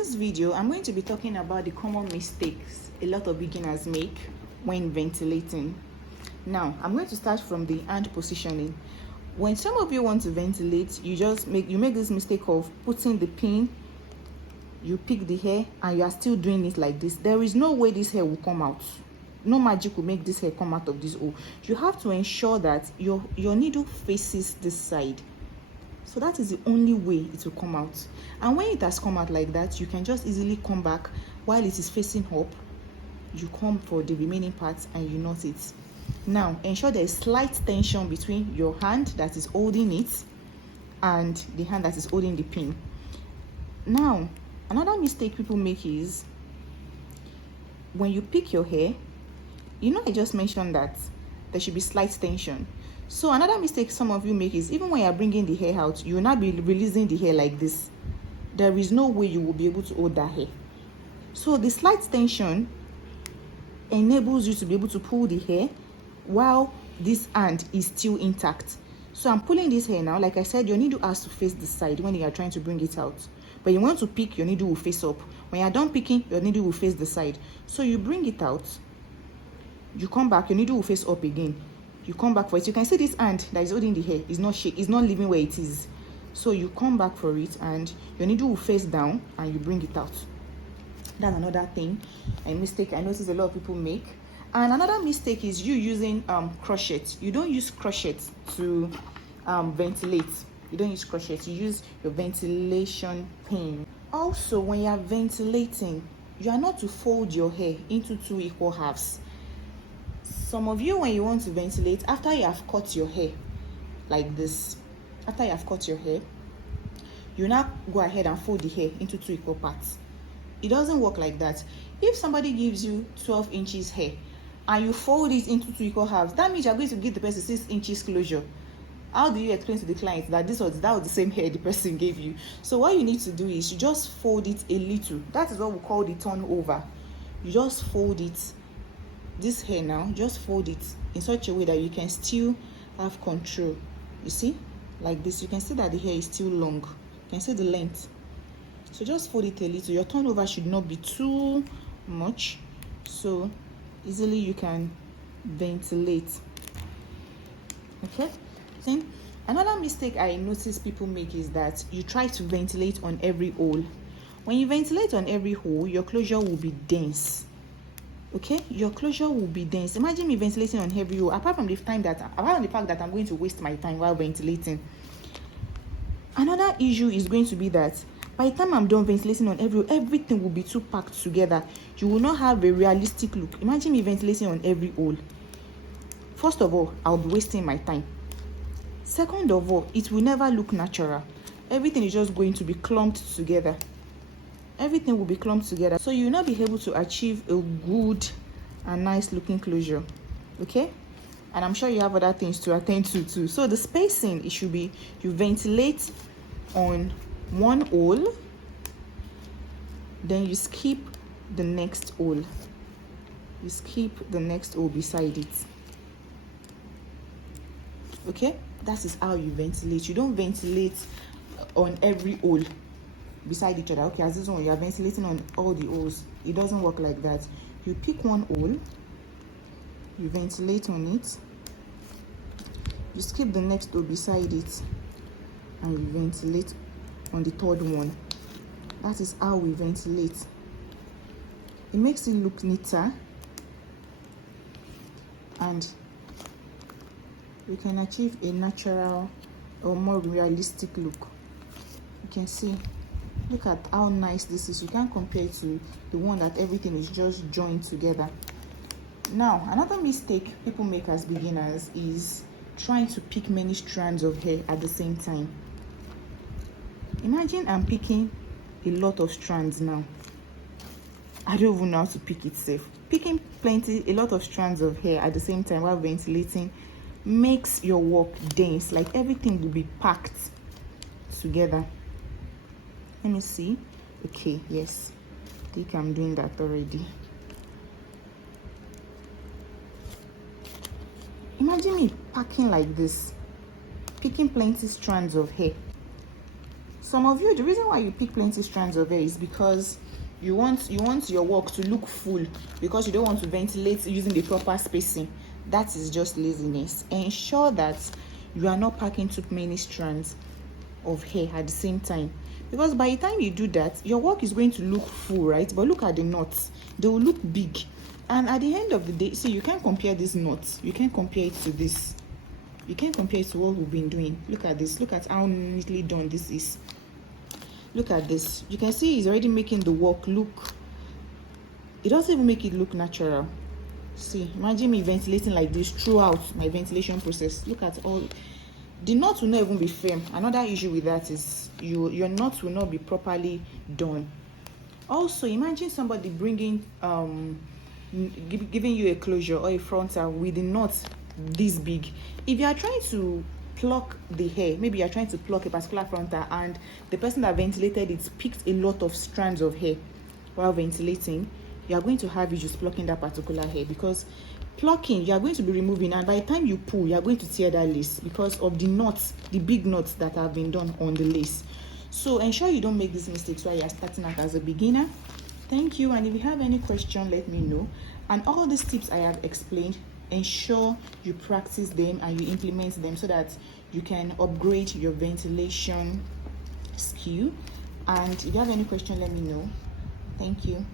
this video, I'm going to be talking about the common mistakes a lot of beginners make when ventilating. Now, I'm going to start from the hand positioning. When some of you want to ventilate, you make this mistake of putting the pin, you pick the hair, and you are still doing it like this. There is no way this hair will come out. No magic will make this hair come out of this hole. You have to ensure that your needle faces this side. So that is the only way it will come out. And when it has come out like that, you can just easily come back while it is facing up. You come for the remaining parts and you knot it. Now, ensure there is slight tension between your hand that is holding it and the hand that is holding the pin. Now, another mistake people make is when you pick your hair, I just mentioned that there should be slight tension. So another mistake some of you make is even when you're bringing the hair out, you will not be releasing the hair like this. There is no way you will be able to hold that hair. So the slight tension enables you to be able to pull the hair while this hand is still intact. So I'm pulling this hair now. Like I said, your needle has to face the side when you are trying to bring it out. But you want to pick, your needle will face up. When you're done picking, your needle will face the side. So you bring it out, you come back, your needle will face up again. You come back for it. You can see this hand that is holding the hair is not leaving where it is. So you come back for it and your needle will face down and you bring it out. That's another thing, a mistake I notice a lot of people make. And another mistake is you using crochet. You don't use crochet to ventilate. You don't use crochet, you use your ventilation pin. Also, when you are ventilating, you are not to fold your hair into 2 equal halves. Some of you, when you want to ventilate, after you have cut your hair like this, you now go ahead and fold the hair into 2 equal parts. It doesn't work like that. If somebody gives you 12 inches hair and you fold it into 2 equal halves, that means you're going to give the person 6 inches closure. How do you explain to the client that that was the same hair the person gave you? So what you need to do is you just fold it a little. That is what we call the turnover. You just fold it. This hair now, just fold it in such a way that you can still have control. You see, like this, you can see that the hair is still long. You can see the length. So just fold it a little. Your turnover should not be too much, so easily you can ventilate. Okay. Then another mistake I notice people make is that you try to ventilate on every hole. When you ventilate on every hole, your closure will be dense. Okay, your closure will be dense. Imagine me ventilating on every hole. Apart from the fact that I'm going to waste my time while ventilating. Another issue is going to be that by the time I'm done ventilating on every hole, everything will be too packed together. You will not have a realistic look. Imagine me ventilating on every hole. First of all, I'll be wasting my time. Second of all, it will never look natural. Everything is just going to be clumped together. Everything will be clumped together, so you will not be able to achieve a good and nice looking closure. Okay, and I'm sure you have other things to attend to too. So the spacing, it should be, you ventilate on one hole, then you skip the next hole. You skip the next hole beside it. Okay, that is how you ventilate. You don't ventilate on every hole beside each other. Okay, as this one, you are ventilating on all the holes. It doesn't work like that. You pick one hole, you ventilate on it, you skip the next hole beside it, and you ventilate on the third one. That is how we ventilate. It makes it look neater, and you can achieve a natural or more realistic look. You can see, look at how nice this is. You can't compare it to the one that everything is just joined together. Now, another mistake people make as beginners is trying to pick many strands of hair at the same time. Imagine I'm picking a lot of strands now. I don't even know how to pick it safe. Picking a lot of strands of hair at the same time while ventilating makes your work dense. Like everything will be packed together. Let me see. Okay, yes, I think I'm doing that already. Imagine me packing like this, picking plenty strands of hair. Some of you, the reason why you pick plenty strands of hair is because you want your work to look full, because you don't want to ventilate using the proper spacing. That is just laziness. Ensure that you are not packing too many strands of hair at the same time, because by the time you do that, your work is going to look full, right? But look at the knots, they will look big, and at the end of the day, see, you can't compare these knots, you can't compare it to this, you can't compare it to what we've been doing. Look at this, look at how neatly done this is. Look at this, you can see it's already making the work look, it doesn't even make it look natural. See, imagine me ventilating like this throughout my ventilation process. Look at all the knots will not even be firm. Another issue with that is your knots will not be properly done. Also, imagine somebody bringing giving you a closure or a frontal with the knots this big. If you are trying to pluck the hair, maybe you are trying to pluck a particular frontal, and the person that ventilated it picked a lot of strands of hair while ventilating, you are going to have issues plucking that particular hair, because plucking, you are going to be removing, and by the time you pull, you are going to tear that lace because of the knots, the big knots that have been done on the lace. So ensure you don't make these mistakes while you are starting out as a beginner. Thank you, and if you have any question, let me know. And all these tips I have explained, ensure you practice them and you implement them so that you can upgrade your ventilation skill. And if you have any question, let me know. Thank you.